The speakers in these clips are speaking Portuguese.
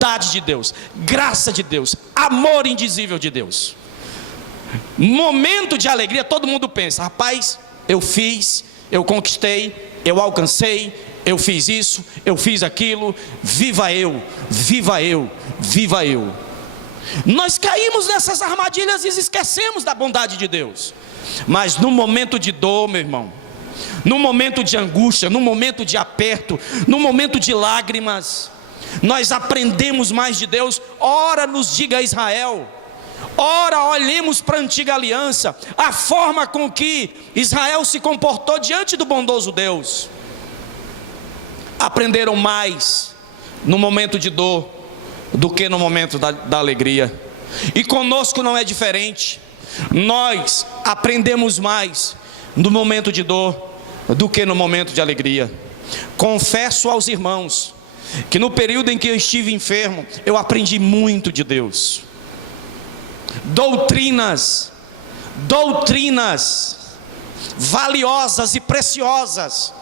bondade de Deus, graça de Deus, amor indizível de Deus. Momento de alegria, todo mundo pensa: rapaz, eu fiz, eu conquistei, eu alcancei, eu fiz isso, eu fiz aquilo, viva eu, viva eu, viva eu. Nós caímos nessas armadilhas e esquecemos da bondade de Deus. Mas no momento de dor, meu irmão, no momento de angústia, no momento de aperto, no momento de lágrimas, nós aprendemos mais de Deus. Ora nos diga Israel, ora olhemos para a antiga aliança, a forma com que Israel se comportou diante do bondoso Deus. Aprenderam mais no momento de dor do que no momento da alegria. E conosco não é diferente. Nós aprendemos mais no momento de dor do que no momento de alegria. Confesso aos irmãos que no período em que eu estive enfermo, eu aprendi muito de Deus. Doutrinas valiosas e preciosas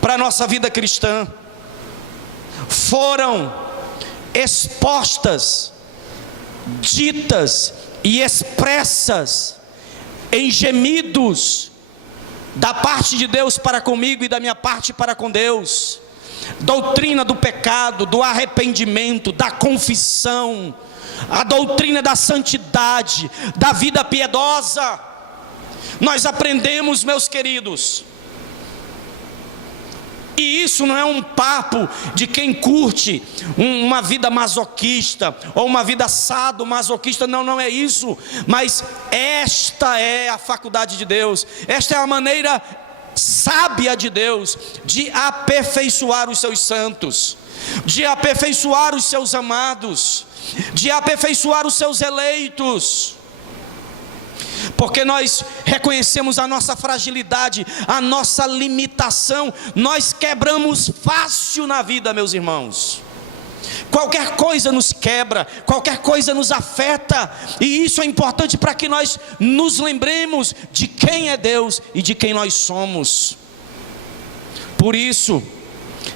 para a nossa vida cristã foram expostas, ditas e expressas em gemidos da parte de Deus para comigo e da minha parte para com Deus. Doutrina do pecado, do arrependimento, da confissão, a doutrina da santidade, da vida piedosa. Nós aprendemos, meus queridos, e isso não é um papo de quem curte uma vida masoquista ou uma vida sadomasoquista, não é isso. Mas esta é a faculdade de Deus, esta é a maneira sábia de Deus de aperfeiçoar os seus santos, de aperfeiçoar os seus amados, de aperfeiçoar os seus eleitos. Porque nós reconhecemos a nossa fragilidade, a nossa limitação. Nós quebramos fácil na vida, meus irmãos. Qualquer coisa nos quebra, qualquer coisa nos afeta. E isso é importante para que nós nos lembremos de quem é Deus e de quem nós somos. Por isso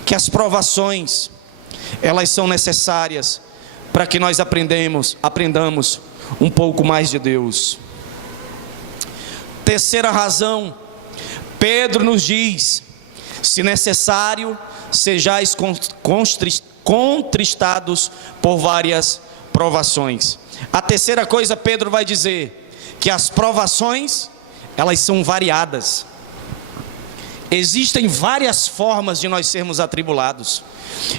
que as provações, elas são necessárias para que nós aprendamos um pouco mais de Deus. Terceira razão, Pedro nos diz: se necessário, sejais contristados por várias provações. A terceira coisa, Pedro vai dizer que as provações, elas são variadas. Existem várias formas de nós sermos atribulados.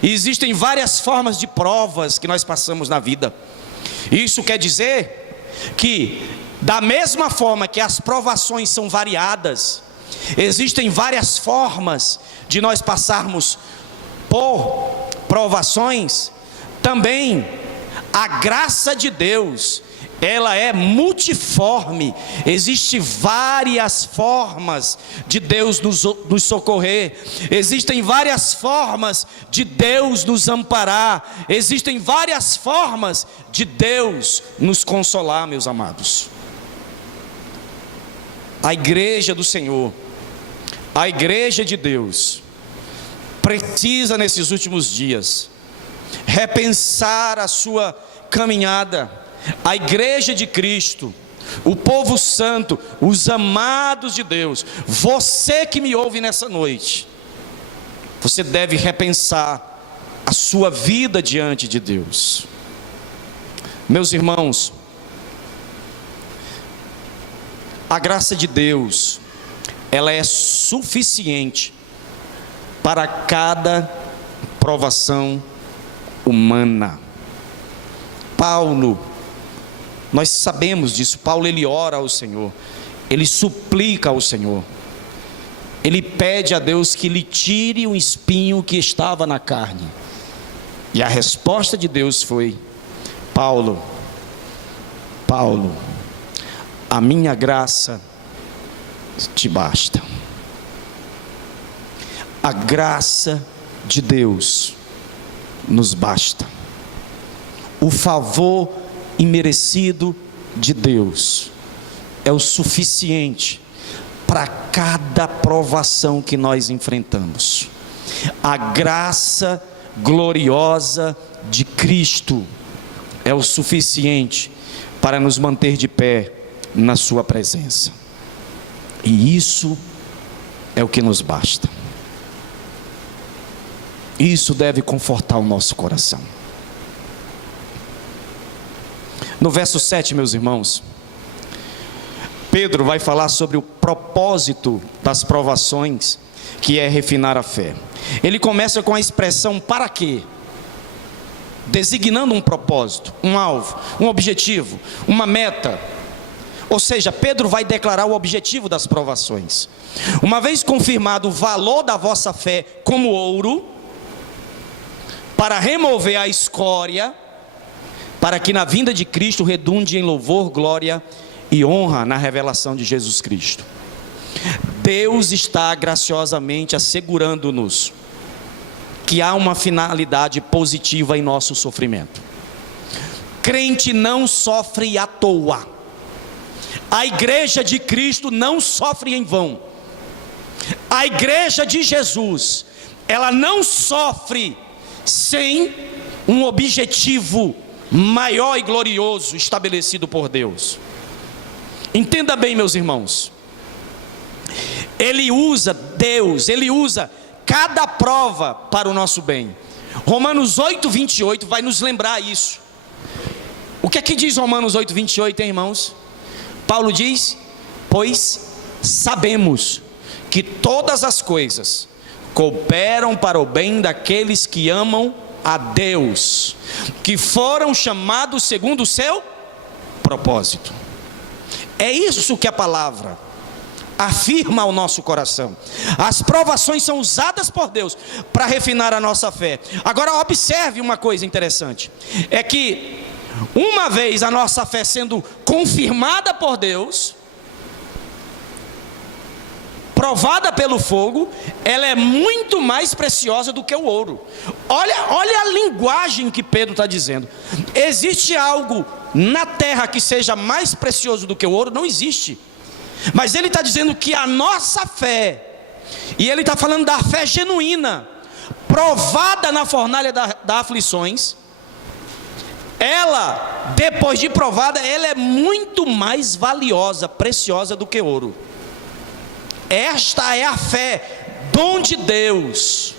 Existem várias formas de provas que nós passamos na vida. Isso quer dizer que, da mesma forma que as provações são variadas, existem várias formas de nós passarmos por provações. Também a graça de Deus, ela é multiforme. Existem várias formas de Deus nos socorrer. Existem várias formas de Deus nos amparar. Existem várias formas de Deus nos consolar, meus amados. A igreja do Senhor, a igreja de Deus, precisa nesses últimos dias repensar a sua caminhada. A igreja de Cristo, o povo santo, os amados de Deus, você que me ouve nessa noite, você deve repensar a sua vida diante de Deus. Meus irmãos, a graça de Deus, ela é suficiente para cada provação humana. Paulo, nós sabemos disso. Paulo, ele ora ao Senhor, ele suplica ao Senhor, ele pede a Deus que lhe tire o espinho que estava na carne. E a resposta de Deus foi: Paulo, a minha graça te basta. A graça de Deus nos basta. O favor imerecido de Deus é o suficiente para cada provação que nós enfrentamos. A graça gloriosa de Cristo é o suficiente para nos manter de pé na sua presença. E isso é o que nos basta. Isso deve confortar o nosso coração. No verso 7, meus irmãos, Pedro vai falar sobre o propósito das provações, que é refinar a fé. Ele começa com a expressão para quê? Designando um propósito, um alvo, um objetivo, uma meta. Ou seja, Pedro vai declarar o objetivo das provações. Uma vez confirmado o valor da vossa fé como ouro, para remover a escória, para que na vinda de Cristo redunde em louvor, glória e honra na revelação de Jesus Cristo. Deus está graciosamente assegurando-nos que há uma finalidade positiva em nosso sofrimento. Crente não sofre à toa. A igreja de Cristo não sofre em vão. A igreja de Jesus, ela não sofre sem um objetivo maior e glorioso estabelecido por Deus. Entenda bem, meus irmãos, Deus usa cada prova para o nosso bem. Romanos 8:28 vai nos lembrar isso. O que é que diz Romanos 8:28, hein, irmãos? Paulo diz: pois sabemos que todas as coisas cooperam para o bem daqueles que amam a Deus, que foram chamados segundo o seu propósito. É isso que a palavra afirma ao nosso coração. As provações são usadas por Deus para refinar a nossa fé. Agora observe uma coisa interessante, é que uma vez a nossa fé sendo confirmada por Deus, provada pelo fogo, ela é muito mais preciosa do que o ouro. Olha a linguagem que Pedro está dizendo. Existe algo na terra que seja mais precioso do que o ouro? Não existe. Mas ele está dizendo que a nossa fé, e ele está falando da fé genuína, provada na fornalha das aflições, ela, depois de provada, ela é muito mais valiosa, preciosa do que ouro. Esta é a fé, dom de Deus,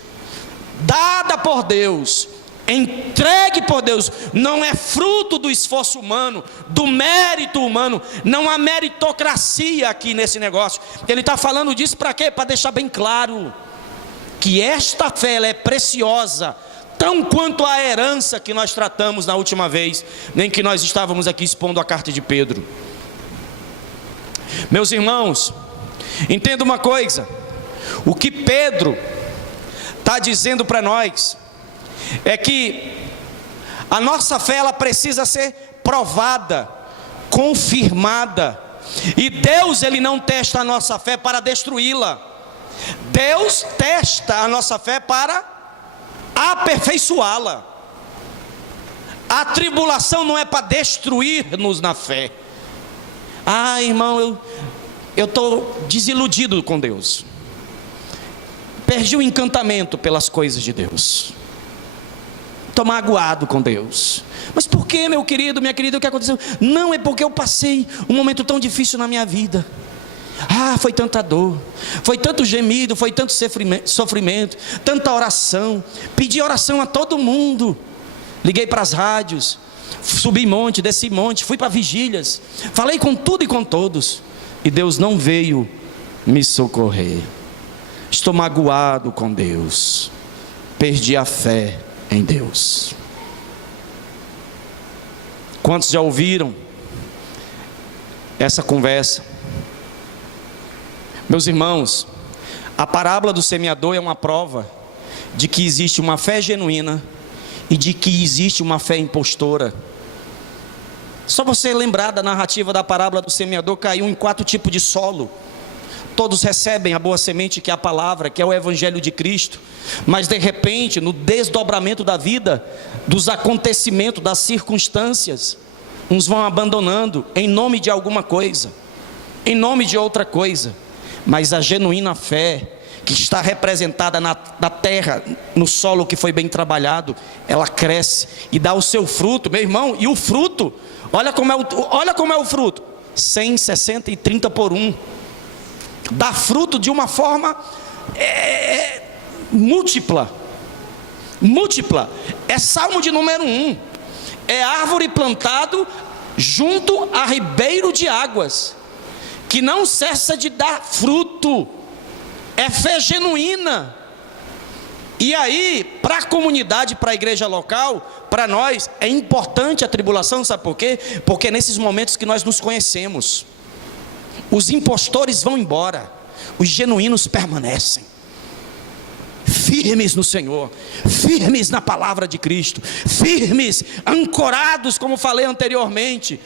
dada por Deus, entregue por Deus. Não é fruto do esforço humano, do mérito humano. Não há meritocracia aqui nesse negócio. Ele está falando disso para quê? Para deixar bem claro que esta fé ela é preciosa, tão quanto a herança que nós tratamos na última vez, nem que nós estávamos aqui expondo a carta de Pedro. Meus irmãos, entenda uma coisa: o que Pedro está dizendo para nós é que a nossa fé ela precisa ser provada, confirmada, e Deus ele não testa a nossa fé para destruí-la. Deus testa a nossa fé para aperfeiçoá-la. A tribulação não é para destruir-nos na fé. Ah, irmão, eu estou desiludido com Deus, perdi o encantamento pelas coisas de Deus, estou magoado com Deus. Mas por que, meu querido, minha querida, o que aconteceu? Não, é porque eu passei um momento tão difícil na minha vida. Ah, foi tanta dor, foi tanto gemido, foi tanto sofrimento, tanta oração. Pedi oração a todo mundo, liguei para as rádios, subi monte, desci monte, fui para vigílias, falei com tudo e com todos, e Deus não veio me socorrer. Estou magoado com Deus, perdi a fé em Deus. Quantos já ouviram essa conversa? Meus irmãos, a parábola do semeador é uma prova de que existe uma fé genuína e de que existe uma fé impostora. Só você lembrar da narrativa da parábola do semeador, caiu em 4 tipos de solo. Todos recebem a boa semente, que é a palavra, que é o evangelho de Cristo, mas de repente, no desdobramento da vida, dos acontecimentos, das circunstâncias, uns vão abandonando em nome de alguma coisa, em nome de outra coisa. Mas a genuína fé, que está representada na terra, no solo que foi bem trabalhado, ela cresce e dá o seu fruto, meu irmão. E o fruto, olha como é o fruto: 100, 60 e 30 por 1. Dá fruto de uma forma múltipla. É salmo de número 1. É árvore plantado junto a ribeiro de águas, que não cessa de dar fruto. É fé genuína. E aí, para a comunidade, para a igreja local, para nós, é importante a tribulação, sabe por quê? Porque é nesses momentos que nós nos conhecemos. Os impostores vão embora, os genuínos permanecem. Firmes no Senhor, firmes na palavra de Cristo, firmes, ancorados, como falei anteriormente,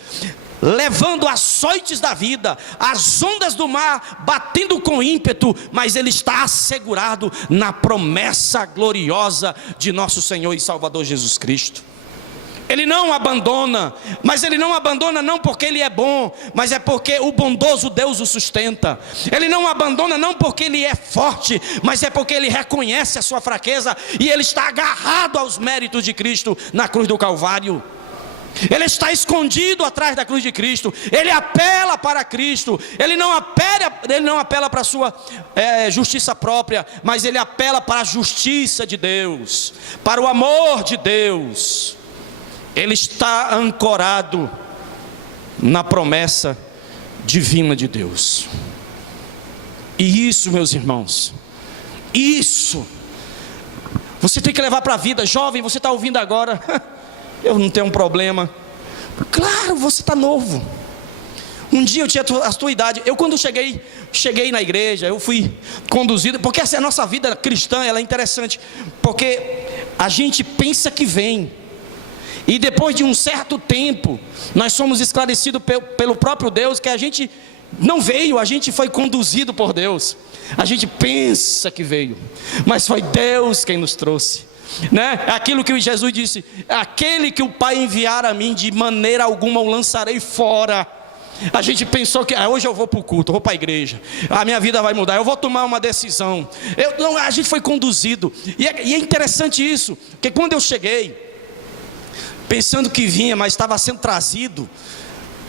levando açoites da vida, as ondas do mar batendo com ímpeto, mas ele está assegurado na promessa gloriosa de nosso Senhor e Salvador Jesus Cristo. Ele não abandona, mas ele não abandona não porque ele é bom, mas é porque o bondoso Deus o sustenta. Ele não abandona não porque ele é forte, mas é porque ele reconhece a sua fraqueza e ele está agarrado aos méritos de Cristo na cruz do Calvário. Ele está escondido atrás da cruz de Cristo. Ele apela para Cristo. Ele não apela para a sua justiça própria, mas ele apela para a justiça de Deus, para o amor de Deus. Ele está ancorado na promessa divina de Deus. E isso, meus irmãos, isso você tem que levar para a vida. Jovem, você está ouvindo agora: eu não tenho um problema. Claro, você está novo. Um dia eu tinha a tua idade. Eu, quando cheguei na igreja, eu fui conduzido, porque essa é a nossa vida cristã. Ela é interessante, porque a gente pensa que vem, e depois de um certo tempo, nós somos esclarecidos pelo próprio Deus que a gente não veio, a gente foi conduzido por Deus. A gente pensa que veio, mas foi Deus quem nos trouxe, né? Aquilo que Jesus disse: aquele que o Pai enviar a mim, de maneira alguma o lançarei fora. A gente pensou que hoje eu vou para o culto, eu vou para a igreja, a minha vida vai mudar, eu vou tomar uma decisão. A gente foi conduzido. E é interessante isso, porque quando eu cheguei, pensando que vinha, mas estava sendo trazido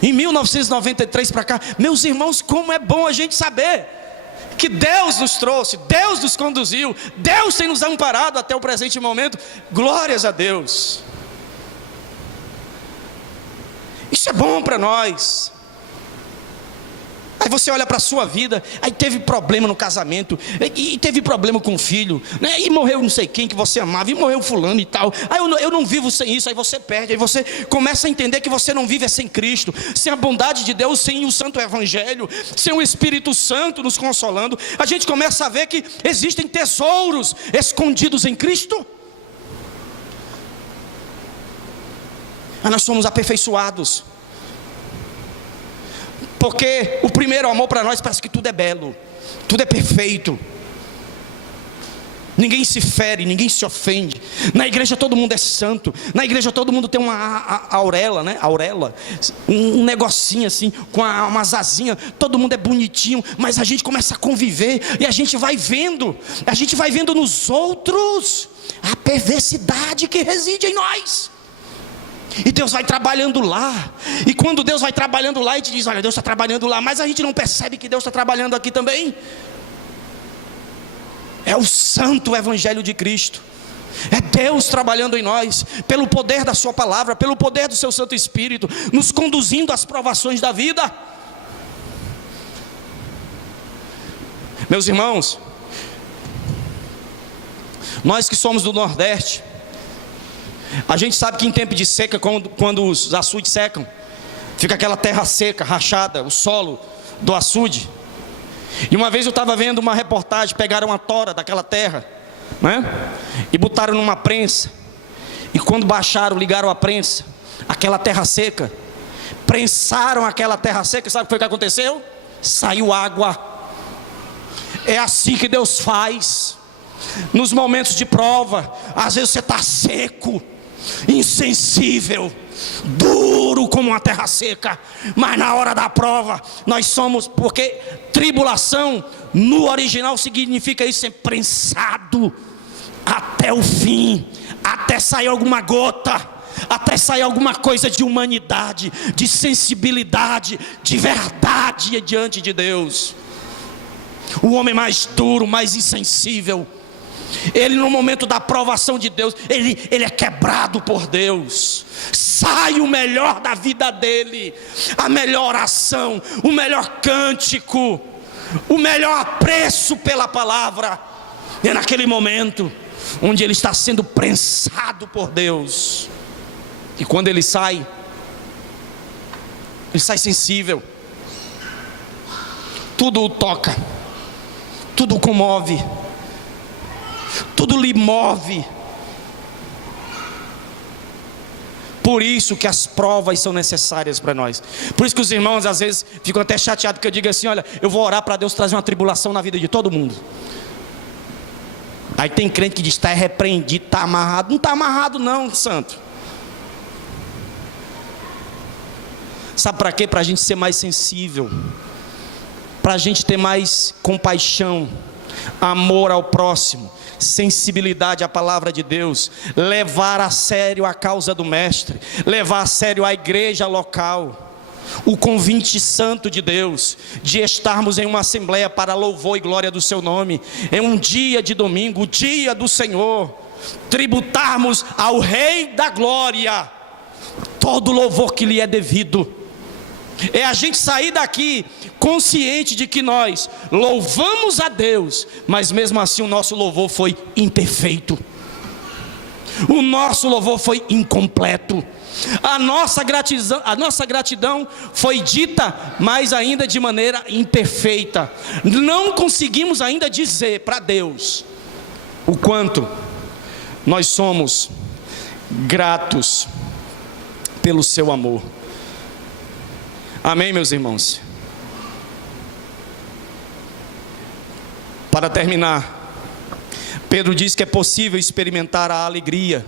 em 1993 para cá. Meus irmãos, como é bom a gente saber que Deus nos trouxe, Deus nos conduziu, Deus tem nos amparado até o presente momento. Glórias a Deus. Isso é bom para nós. Aí você olha para a sua vida, aí teve problema no casamento, e teve problema com o filho, né? E morreu não sei quem que você amava, e morreu fulano e tal. Aí eu não vivo sem isso. Aí você perde, aí você começa a entender que você não vive sem Cristo, sem a bondade de Deus, sem o Santo Evangelho, sem o Espírito Santo nos consolando. A gente começa a ver que existem tesouros escondidos em Cristo. Aí nós somos aperfeiçoados, porque o primeiro amor para nós parece que tudo é belo, tudo é perfeito, ninguém se fere, ninguém se ofende. Na igreja todo mundo é santo, na igreja todo mundo tem uma auréola, né? Auréola, um negocinho assim, com umas asinhas, todo mundo é bonitinho. Mas a gente começa a conviver e a gente vai vendo nos outros a perversidade que reside em nós. E Deus vai trabalhando lá. E quando Deus vai trabalhando lá, a gente diz: olha, Deus está trabalhando lá, mas a gente não percebe que Deus está trabalhando aqui também. É o santo Evangelho de Cristo. É Deus trabalhando em nós, pelo poder da sua palavra, pelo poder do seu Santo Espírito, nos conduzindo às provações da vida. Meus irmãos, nós que somos do Nordeste, a gente sabe que em tempo de seca, quando os açudes secam, fica aquela terra seca, rachada, o solo do açude. E uma vez eu estava vendo uma reportagem, pegaram uma tora daquela terra, né? E botaram numa prensa. E quando baixaram, ligaram a prensa, aquela terra seca, prensaram aquela terra seca, sabe o que foi que aconteceu? Saiu água. É assim que Deus faz. Nos momentos de prova, às vezes você está seco, insensível, duro como uma terra seca. Mas na hora da prova, nós somos, porque tribulação no original significa isso, ser prensado até o fim, até sair alguma gota, até sair alguma coisa de humanidade, de sensibilidade, de verdade diante de Deus. O homem mais duro, mais insensível, ele no momento da aprovação de Deus, ele é quebrado por Deus. Sai o melhor da vida dele, a melhor oração, o melhor cântico, o melhor apreço pela palavra. É naquele momento onde ele está sendo prensado por Deus. E quando ele sai sensível. Tudo o toca, tudo o comove, tudo lhe move. Por isso que as provas são necessárias para nós. Por isso que os irmãos às vezes ficam até chateados que eu digo assim: olha, eu vou orar para Deus trazer uma tribulação na vida de todo mundo. Aí tem crente que diz: está repreendido, está amarrado. Não está amarrado não, santo. Sabe para quê? Para a gente ser mais sensível, para a gente ter mais compaixão, amor ao próximo, sensibilidade à palavra de Deus, levar a sério a causa do mestre, levar a sério a igreja local, o convite santo de Deus, de estarmos em uma assembleia para louvor e glória do seu nome, em um dia de domingo, o dia do Senhor, tributarmos ao Rei da Glória todo o louvor que lhe é devido. É a gente sair daqui consciente de que nós louvamos a Deus, mas mesmo assim o nosso louvor foi imperfeito, o nosso louvor foi incompleto, a nossa gratidão foi dita, mas ainda de maneira imperfeita. Não conseguimos ainda dizer para Deus o quanto nós somos gratos pelo seu amor. Amém, meus irmãos? Para terminar, Pedro diz que é possível experimentar a alegria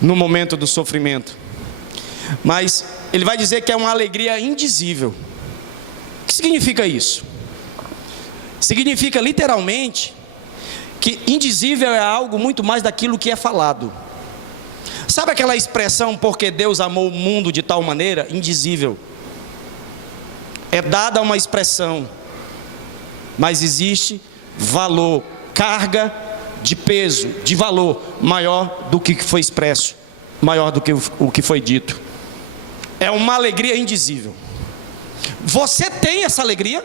no momento do sofrimento, mas ele vai dizer que é uma alegria indizível. O que significa isso? Significa literalmente que indizível é algo muito mais daquilo que é falado. Sabe aquela expressão, porque Deus amou o mundo de tal maneira? Indizível. É dada uma expressão, mas existe valor, carga de peso, de valor maior do que foi expresso, maior do que o que foi dito. É uma alegria indizível. Você tem essa alegria?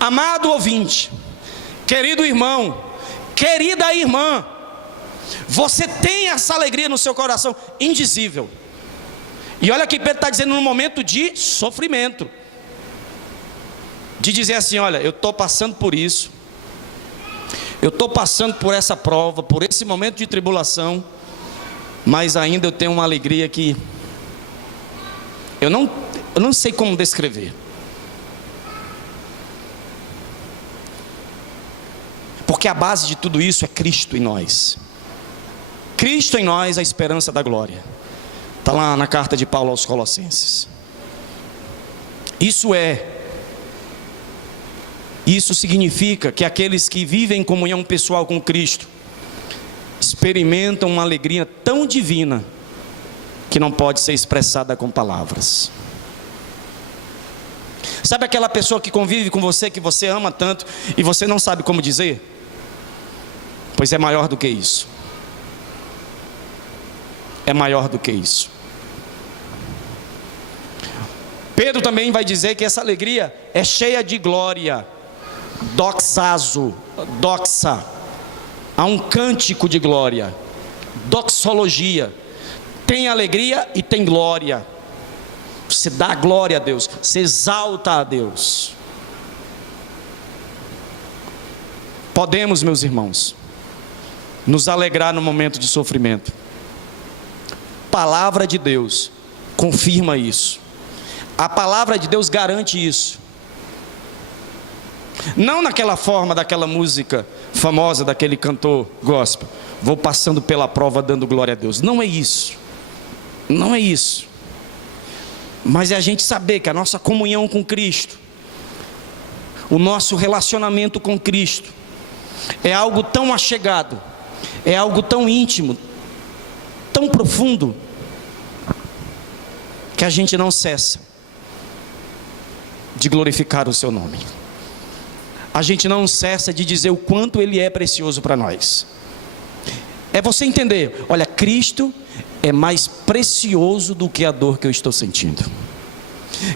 Amado ouvinte, querido irmão, querida irmã, você tem essa alegria no seu coração indizível. E olha que Pedro está dizendo, num momento de sofrimento, de dizer assim: olha, eu estou passando por isso, eu estou passando por essa prova, por esse momento de tribulação, mas ainda eu tenho uma alegria que eu não sei como descrever. Porque a base de tudo isso é Cristo em nós. Cristo em nós, a esperança da glória. Está lá na carta de Paulo aos Colossenses. Isso significa que aqueles que vivem em comunhão pessoal com Cristo experimentam uma alegria tão divina que não pode ser expressada com palavras. Sabe aquela pessoa que convive com você, que você ama tanto e você não sabe como dizer? Pois é maior do que isso. É maior do que isso. Pedro também vai dizer que essa alegria é cheia de glória. Doxazo, doxa, há um cântico de glória, doxologia, tem alegria e tem glória. Você dá glória a Deus, você exalta a Deus. Podemos, meus irmãos, nos alegrar no momento de sofrimento. Palavra de Deus confirma isso. A palavra de Deus garante isso. Não naquela forma daquela música famosa daquele cantor gospel, vou passando pela prova dando glória a Deus. Não é isso. Não é isso. Mas é a gente saber que a nossa comunhão com Cristo, o nosso relacionamento com Cristo, é algo tão achegado, é algo tão íntimo, tão profundo, que a gente não cessa de glorificar o seu nome. A gente não cessa de dizer o quanto Ele é precioso para nós. É você entender, olha, Cristo é mais precioso do que a dor que eu estou sentindo.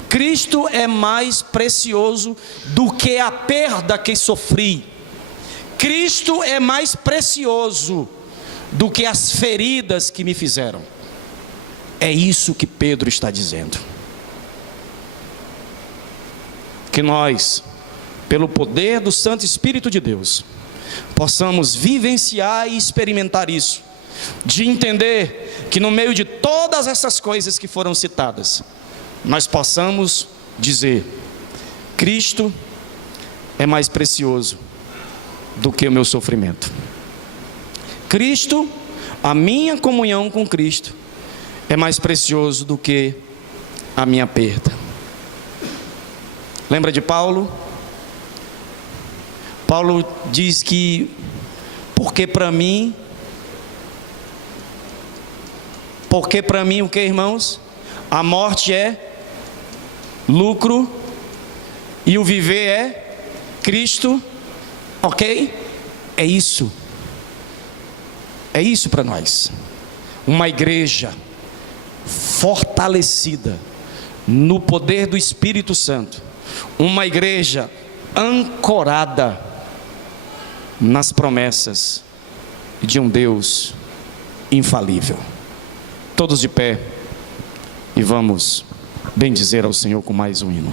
Cristo é mais precioso do que a perda que sofri. Cristo é mais precioso do que as feridas que me fizeram. É isso que Pedro está dizendo. Que nós, pelo poder do Santo Espírito de Deus, possamos vivenciar e experimentar isso, de entender que no meio de todas essas coisas que foram citadas, nós possamos dizer: Cristo é mais precioso do que o meu sofrimento. Cristo, a minha comunhão com Cristo, é mais precioso do que a minha perda. Lembra de Paulo? Paulo diz que, porque para mim o que, irmãos? A morte é lucro e o viver é Cristo, ok? É isso para nós. Uma igreja fortalecida no poder do Espírito Santo, uma igreja ancorada nas promessas de um Deus infalível. Todos de pé e vamos bendizer ao Senhor com mais um hino.